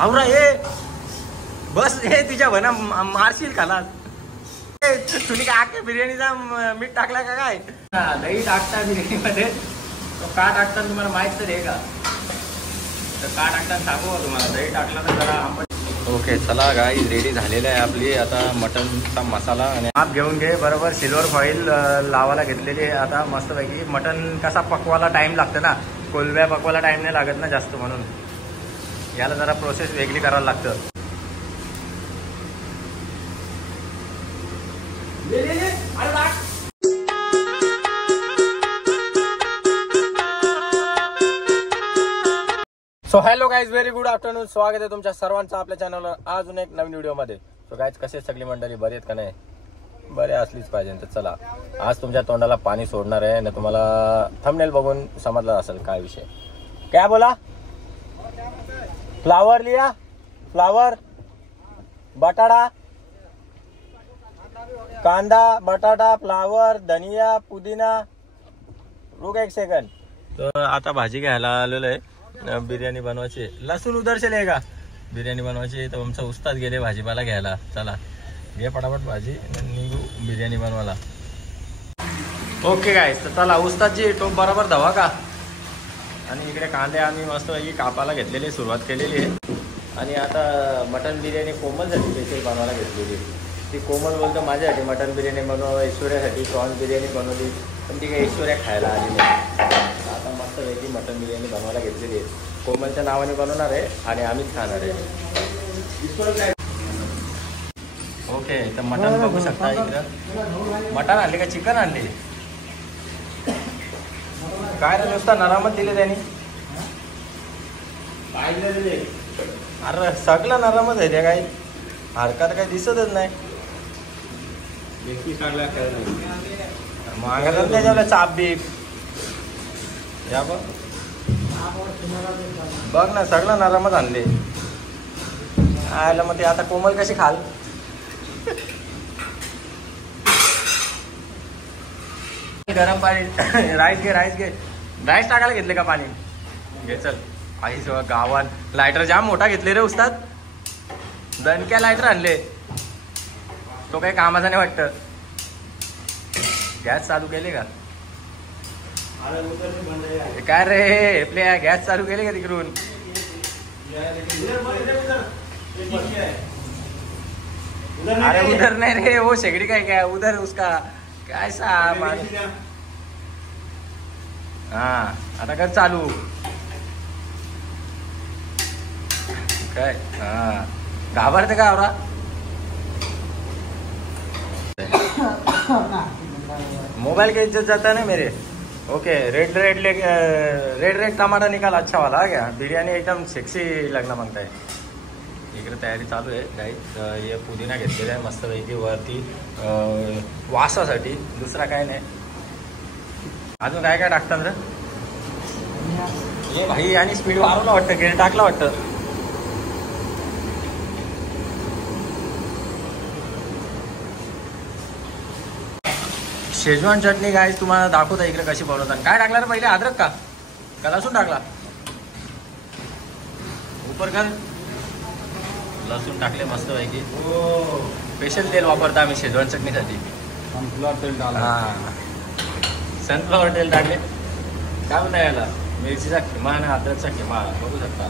आवरा ये बस हे तुझ्या भना मारशील खाला तुम्ही काय आखे बिर्याणीचा मीठ टाकला का काय दही टाकता बिर्याणीमध्ये तो का टाकता तुम्हाला माहित तर आहे का तर का टाकता सांगू तुम्हाला दही टाकला तर जरा आंबट. ओके चला गाईज रेडी झालेलं आहे आपली आता मटनचा मसाला आणि आप घेऊन घे बरोबर सिल्वर फॉईल लावायला घेतलेली आहे. आता मस्तपैकी मटन कसा पकवायला टाईम लागतं ना कोलव्या पकवायला टाईम नाही लागत ना जास्त म्हणून याला जरा प्रोसेस वेगळी करायला लागतं. So hello guys very good afternoon स्वागत आहे तुमच्या सर्वांचं आपल्या चॅनलवर अजून एक नवीन व्हिडिओमध्ये. सो गाईज कसे सगळी मंडळी बरी आहेत का नाही बरे असलीच पाहिजे. तर चला आज तुमच्या तोंडाला पाणी सोडणार आहे ना तुम्हाला थंबनेल बघून समजलं असेल काय विषय काय बोला. फ्लावर लिया फ्लावर बटाटा कांदा बटाटा फ्लावर धनिया पुदिना रुक एक सेकंड. तर आता भाजी घ्यायला आलेलो आहे बिर्याणी बनवायची. लसूण उधर चले का बिर्याणी बनवायची तर आमचा उस्ताद गेले भाजीपाला घ्यायला. चला घे पटापट भाजी निघू बिर्याणी बनवायला. ओके गाईस तर चला उस्तादची टोप बरोबर धवा का आणि इकडे कांदे आम्ही मस्तपैकी कापायला घेतलेली सुरुवात केलेली आहे. आणि आता मटन बिर्याणी कोमलसाठी स्पेशल बनवायला घेतलेली. ती कोमल बोलतो माझ्यासाठी मटन बिर्याणी बनवा ऐश्वर्यासाठी प्रॉन्स बिर्याणी बनवली पण ती काही ऐश्वर्या खायला आली नाही. आता मस्तपैकी मटन बिर्याणी बनवायला घेतलेली आहे. कोमलच्या नावाने बनवणार आहे आणि आम्हीच खाणार आहे. ओके तर मटन बघू शकता इकडं मटन आणले का चिकन आणले काय रे नुसता नरामत दिले त्यांनी. अरे सगळं नरामत आहे त्या काही हरकत काही दिसतच नाही. मागायला त्याच्यावर चाप बीप या बघ ना सगळं नरामत आणले आयला मग ते आता कोमल कशी खाल. गरम पाणी राईस घे राईस टाकायला घेतले का पाणी घे चल. आई गावात लायटर जाम मोठा घेतले रे उस्ताद दणक्या लायटर आणले तो काही कामाचा नाही वाटतं. गॅस चालू केले का काय रे आपल्या गॅस चालू केले का तिकडून. अरे उधर नाही रे वो शेगडी काय काय उधर उसका काय सा हा आता कर चालू काय हा घाबरते का आवरा. मोबाइल के इज्जत जाता है मेरे. ओके रेड रेड टमाटा निकाल अच्छा वाला आ गया. बिर्याणी एकदम सेक्सी लगना मागता है. इकडे तयारी चालू आहे काही हे पुदिना घेतलेला आहे मस्तपैकी वरती वासासाठी दुसरा काय नाही. अजून काय काय टाकतात रे हे भाई आणि स्पीड वाढवला वाटतं गेअर टाकला वाटतं. शेजवान चटणी गाईस तुम्हाला दाखवता इकडे कशी बनवतात. काय टाकला रे पहिले अद्रक का लसूण टाकला उपर कर लसूण टाकले मस्तपैकी. स्पेशल तेल वापरता आम्ही शेजवान चटणीसाठी सनफ्लॉवर तेल टाकला. हां सनफ्लॉवर तेल टाकले काय म्हणता याला मिरचीचा खिमा आणि अद्रकचा खिमा बघू शकता.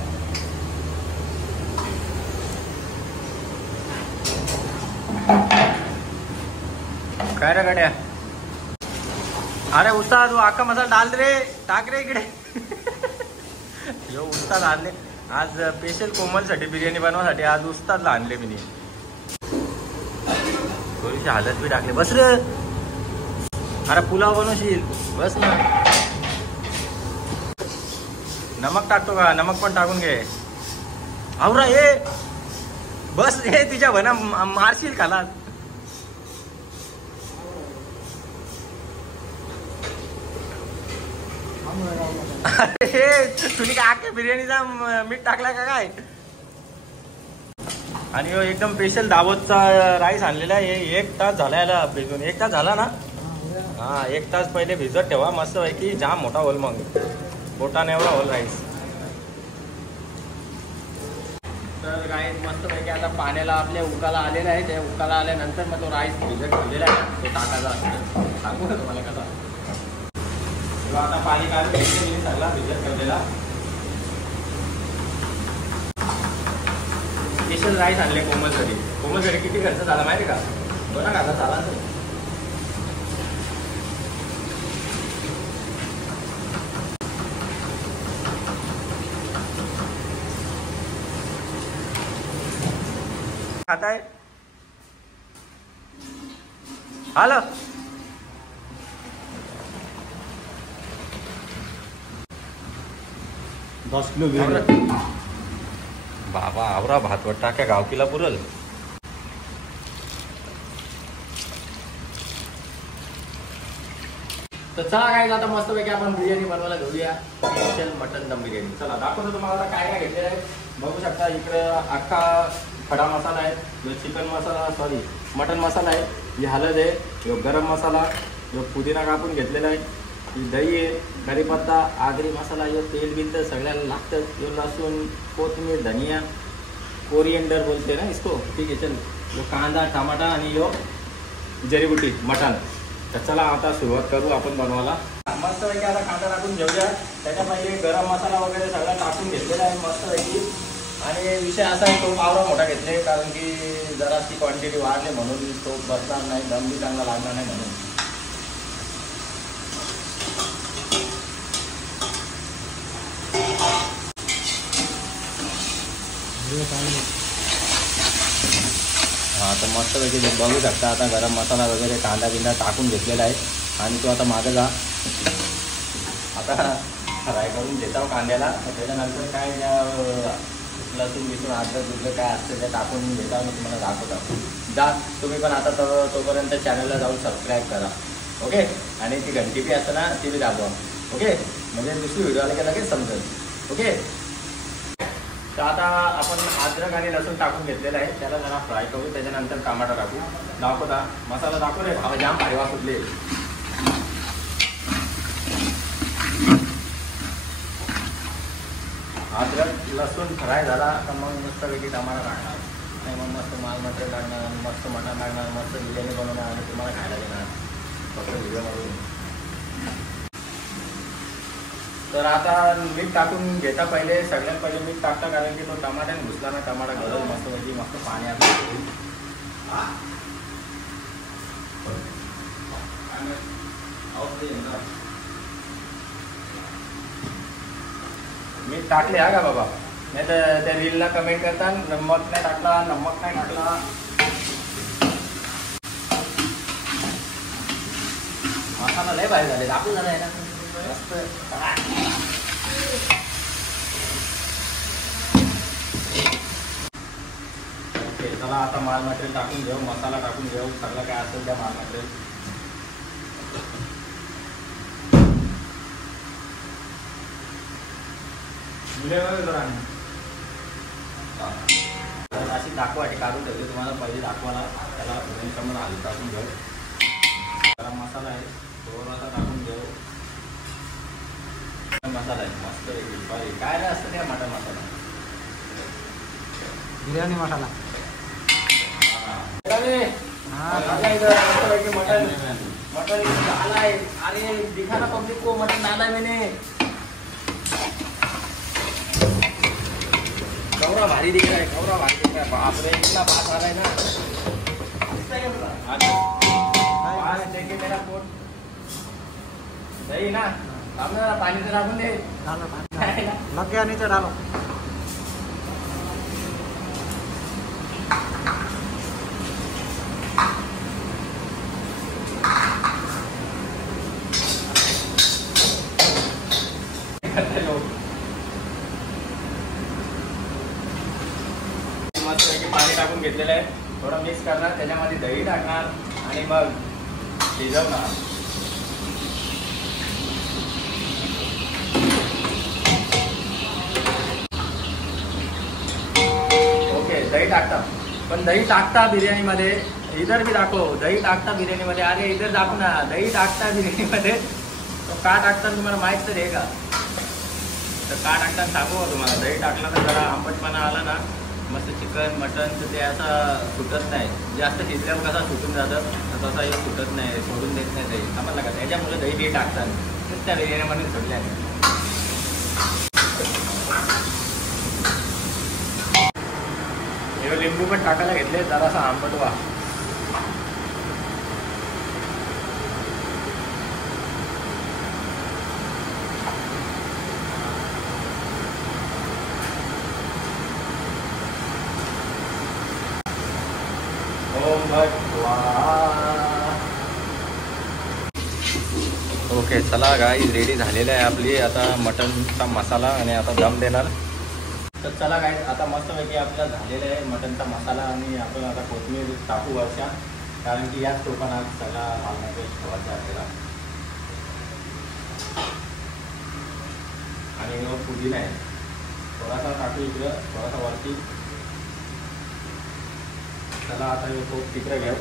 काय रे गड्या अरे उस्ताद वो आका मसाला डाल रे टाक रे इकडे. यो उस्ताद आणले आज स्पेशल कोमलसाठी बिर्याणी बनवासाठी आज उस्तादला आणले मी. थोडीशी हळद बी टाकले बस रे. अरे पुलाव बनवशील बस ना. नमक टाकतो का नमक पण टाकून घे. आवरा ये बस हे तिच्या भना मारशील खाला. अरे तुम्ही काय आखे बिर्याणीचा मीठ टाकला का काय. आणि एकदम स्पेशल दावतचा राईस आणलेला आहे. 1 तास झाला याला भिजून 1 तास झाला ना. हा 1 तास पहिले भिजत ठेवा मस्त पैकी जाम मोठा होल मग बोटाने एवढा होल राईस. तर काय मस्तपैकी आता पाण्याला आपल्या उकाला आलेला आहे. त्या उकाला आल्यानंतर मग तो राईस भिजत ठेवलेला आहे ना, तो टाकायचा असतो. सांगू का तुम्हाला कसा. तेव्हा आता पाणी काढून घेतले मी सगळा भिजत ठेवलेला. स्पेशल राईस आणले कोमलसाठी. कोमलसाठी किती खर्च झाला माहिती का? बघा का झाला असेल. खाता है हॅलो. बाबा आवरा भातवट टाक्या गावकीला पुरल. तर चला काय आता मस्तपैकी आपण बिर्याणी बनवायला घेऊया. स्पेशल मटन दम बिर्याणी. चला दाखवतो तुम्हाला काय काय घेतलेलं आहे. बघू शकता इकडं अख्खा खडा मसाला आहे, जो चिकन मसाला सॉरी मटन मसाला आहे, ही हळद आहे, जो गरम मसाला, जो पुदिना कापून घेतलेला आहे, ही दही आहे, कढीपत्ता, आगरी मसाला, यो तेल बिल तर सगळ्याला लागतं. यो लसूण, कोथिंबीर, धनिया, कोरिएंडर बोलते ना इसको, ठीक आहे. चल यो कांदा, टमाटा आणि यो जडीबुटी मटन. तर चला आता सुरुवात करू आपण बनवायला. मस्तपैकी आता कांदा टाकून घेऊया. त्याच्या पहिले गरम मसाला वगैरे सगळं टाकून घेतलेला आहे मस्तपैकी. आणि विषय असा आहे, तो पावरा मोठा घेतले कारण की जरा ती क्वांटिटी वाढली म्हणून तो बसणार नाही, दम बी चांगला लागणार नाही म्हणून. हां तर मस्तपैकी बघू शकता आता गरम मसाला वगैरे कांदा बिंदा टाकून घेतलेला आहे. आणि तो आता मागं जा आता फ्राय करून देतो कांद्याला. त्याच्यानंतर काय लसूण बिसून अद्रक दुसरं काय असतं ते टाकून घेता मी तुम्हाला दाखवतो. जा तुम्ही पण आता तोपर्यंत चॅनलला जाऊन सबस्क्राईब करा. ओके. आणि ती घंटी बी असतं ना ती बी दाखवा. ओके. म्हणजे दुसरी व्हिडिओ आली की लगेच समजेल. ओके. तर आता आपण अद्रक आणि लसूण टाकून घेतलेलं आहे. त्याला जरा फ्राय करू. त्याच्यानंतर टमाटा टाकू. दाखवता मसाला दाखवू रे भावा. जाम भारी वापरले. अद्रक लसूण फ्राय झाला तर मग मस्तपैकी टमाटा टाकणार. आणि मग मस्त माल मटेरियल टाकणार, मस्त मटण टाकणार, मस्त बिर्याणी बनवणार आणि तुम्हाला खायला देणार फक्त व्हिडिओमधून. तर आता मीठ टाकून घेता पहिले. सगळ्यात पहिले मीठ टाकता कारण की तो टमाट्याने घुसला ना टमाटा घालून मस्तपैकी मस्त पाणी आता मीठ टाकले हा का बाबा. नाही तर त्या रीलला कमेंट करता नमक नाही टाकला, नमक नाही टाकला. मसाला लय भारी झाले. दाखवून झाला आहे ना मस्त. ओके चला आता माल मटेरियल टाकून घेऊ, मसाला टाकून घेऊ, सगळं काय असेल त्या माल मटेरियल. अशी दाखवाटी काढून ठेवली तुम्हाला पहिले दाखवायला. त्याला समोर आलू टाकून घेऊ. गरम मसाला आहे थोडासा टाकून घेऊ. मसाला आहे मस्त सॉरी काय नाही असतं त्या मटन मसाला बिर्याणी मसाला. मटन मटन डाला है. अरे दिखा ना पब्लिक को मटन डाला है मैंने. कौरा भारी दिख रहा है, कौरा भारी दिख रहा है. बाप रे इतना बात आ रहा है ना. देखिए मेरा कोट सही ना. हमने पानी से डालूं दे. लग गया नीचे डालो. मस्त पाणी टाकून घेतलेलं आहे. थोडं मिक्स करणार, त्याच्यामध्ये दही टाकणार आणि मग शिजवणार. ओके दही टाकता पण दही टाकता बिर्याणीमध्ये. इधर भी दाखव दही टाकता बिर्याणीमध्ये. अरे इधर दाखव ना दही टाकता बिर्याणीमध्ये. तो का टाकता तुम्हाला माहीत तर आहे का? तर का टाकता सांगू तुम्हाला. दही टाकला तर जरा आंबटपणा आला ना मस्त चिकन मटन तर ते असं सुटत नाही, जास्त शिजल्यावर कसा सुटून जातं तसा हे सुटत नाही, सोडून देत नाही दही आम्हाला का त्याच्यामुळे दही ते टाकतात त्या बिर्याणीमध्ये सोडल्या नाही. हे लिंबू पण टाकायला घेतले जरासा आंबट वा. ओके चला गाईज रेडी झालेलं आहे आपली आता मटनचा मसाला आणि आता दम देणार. तर चला गाईज आता मस्तपैकी आपला झालेला आहे मटनचा मसाला आणि आपण आता कोथिंबीर टाकू वर्षा, कारण की याच टोपण आज सगळा मालमध्ये ठेवायचा आपल्याला. आणि मग पुदिना आहे थोडासा टाकू इकडं, थोडासा वरती. चला आता तो तिकडं घेऊ.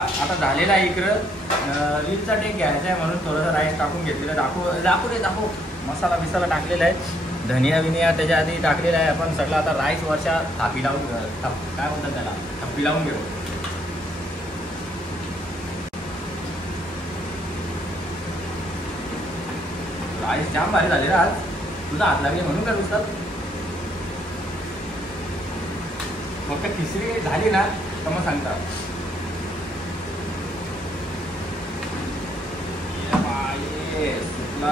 आता झालेला आहे इकडं रीलचा टेक घ्यायचा आहे म्हणून थोडंसं राईस टाकून घेतलेलं. दाखवू मसाला बिसाला टाकलेला आहे, धनिया बिनिया त्याच्या आधी टाकलेला आहे आपण सगळं. आता राईस वर्षा थापी लावून काय म्हणतात त्याला थप्पी लावून घेऊ. राईस जाम भारी झालेला आज, तुझा हात लागले म्हणून काय नुसतं. फक्त खिचडी झाली ना तर मग सांगतात.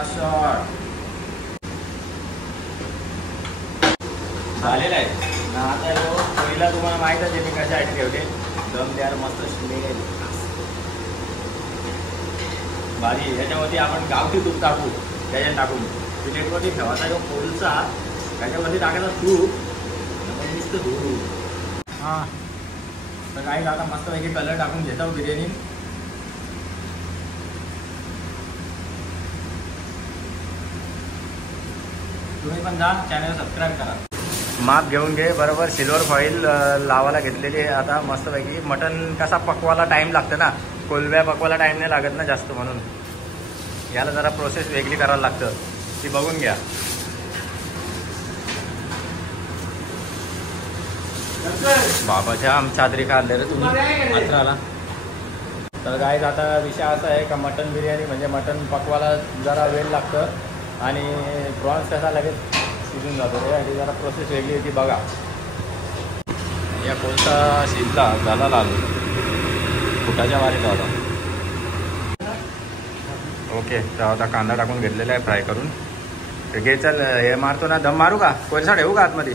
शॉट झालेला आहे ना. आता पहिला तुम्हाला माहित आहे मी कशासाठी ठेवले, दम द्यायला मस्त स्मेल भारी. याच्यामध्ये आपण गावठी तूप टाकू, त्याच्यात टाकून प्लेटवरती ठेवायचा जो कोळसा त्याच्यावरती टाकायचा तूप नुसतं धुरू. हां तर काही आता मस्तपैकी कलर टाकून घेतो बिर्याणी. तुम्ही पण जा चॅनल सबस्क्राईब करा. माप घेऊन घे बरोबर. सिल्वर फॉईल लावायला घेतलेली आहे. आता मस्तपैकी मटन कसा पकवायला टाईम लागतं ना, कोलव्या पकवायला टाईम नाही लागत ना जास्त, म्हणून याला जरा प्रोसेस वेगळी करायला लागतं, ती बघून घ्या. बाबाच्या चादरी काढले रे तुम्ही अत्राला. तर गाईज आता विषय असा आहे का मटन बिर्याणी म्हणजे मटन पकवायला जरा वेळ लागतं आणि प्रॉन्स कसा लगेच शिजून जातो, त्यासाठी जरा प्रोसेस वेगळी होती बघा. या कोळसा शिजला झाला लाल फुटाच्या वारीचा होता. ओके तर आता कांदा टाकून घेतलेला आहे फ्राय करून. घे चल हे मारतो ना, दम मारू का, कोळसा ठेवू का आतमध्ये.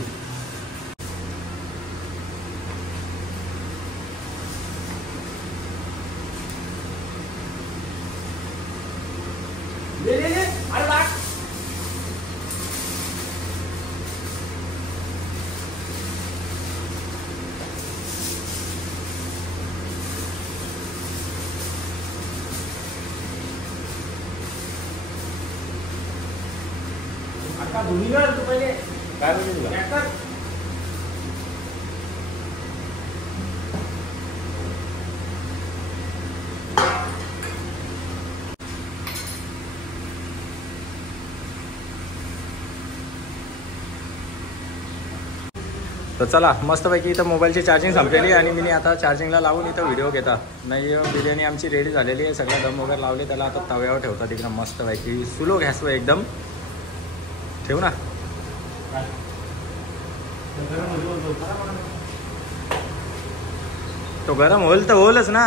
तू पहिले काय बोलते तुला. तर चला मस्तपैकी इथं मोबाईलची चार्जिंग संपलेली आणि मी आता चार्जिंगला लावून इथं व्हिडिओ घेता. नाही बिर्याणी आमची रेडी झालेली आहे, सगळं दम वगैरे लावले. त्याला आता तव्यावर ठेवता तिकडं मस्तपैकी सुलो गॅसवर एकदम ठेवू ना. तो गरम होईल तर होलच ना.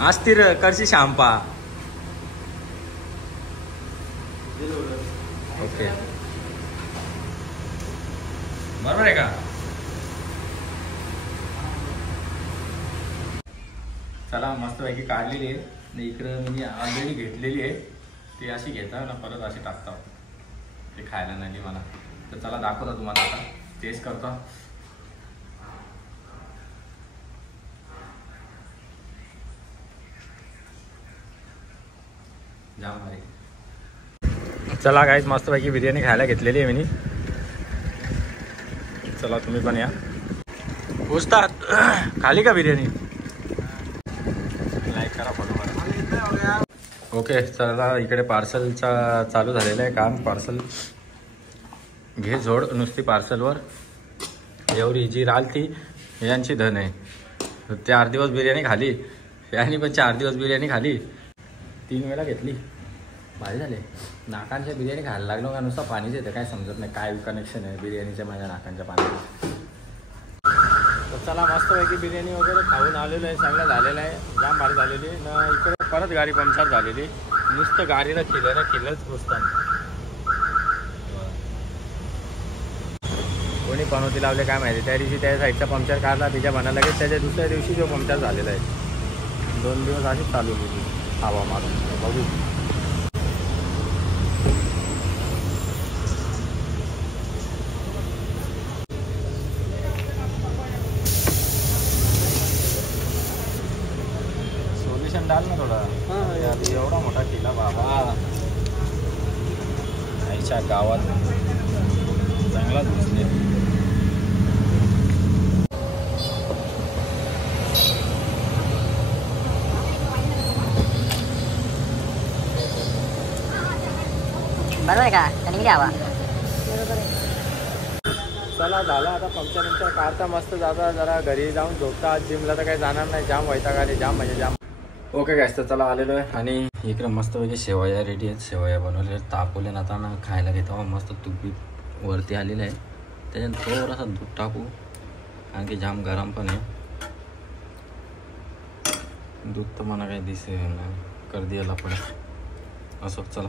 आज तिर करशी शांपा. ओके बरोबर आहे का. चला मस्तपैकी काढलेली आहे. इकडं मी ऑलरेडी घेतलेली आहे, ती अशी घेता ना परत अशी टाकता, ते खायला नाही मला. तर चला दाखवता तुम्हाला, आता टेस्ट करता. जाम भारी. चला गाईज मस्तपैकी बिर्याणी खायला घेतलेली आहे मी. चला तुम्ही पण या. उस्ताद खाली का बिर्याणी. लाईक करा फॉलो करा. ओके चला, इकडे पार्सलचा चालू झालेलं आहे काम. पार्सल घे जोड नुसती पार्सलवर. एवढी जी राल ती यांची धन आहे. ते 8 दिवस बिर्याणी खाली, यांनी पण 4 दिवस बिर्याणी खाली, 3 वेळा घेतली. भारी झाले. नाकांच्या बिर्याणी खायला लागलो का नुसतं पाणीच येतं, काय समजत नाही काय कनेक्शन आहे बिर्याणीच्या माझ्या नाकांच्या पाण्यात. तर चला मस्तपैकी बिर्याणी वगैरे खाऊन आलेलं आहे, सगळं झालेलं आहे, जाम भारी झालेली. न इकडे परत गाडी पंक्चर झालेली. नुसतं गाडीला खिलच पुसताना. कोणी पनोती लावले काय माहिती. त्या दिवशी त्या साईडचा पंक्चर काढला, तिच्या बनायला लगेच त्याच्या दुसऱ्या दिवशी जो पंक्चर झालेला आहे. 2 दिवस आधीच चालू होती हवा मारून. बघू सोल्युशन डाल ना थोडा. एवढा मोठा केला बाबा आईच्या गावात चांगलाच दिसले. बरोबर आहे का? त्यांनी किती हवा. चला झाला आता पंक्चर काढता मस्त जाता. जरा घरी जाऊन झोपता. आज जिमला तर काही जाणार नाही, जाम वैताग आले, जाम म्हणजे जाम. ओके गाईस, तर चला आलेलो आहे आणि इकडे मस्तपैकी शेवया रेडी आहेत. शेवया बनवलेल्या तापवले ना, आता ना खायला घेतो. मस्त तूप बीप वरती आलेलं आहे, त्याच्यात थोडासा दूध टाकू कारण की जाम गरम पण आहे. दूध तर मला काही दिसेल ना, कर दियाला पडेल असं. चला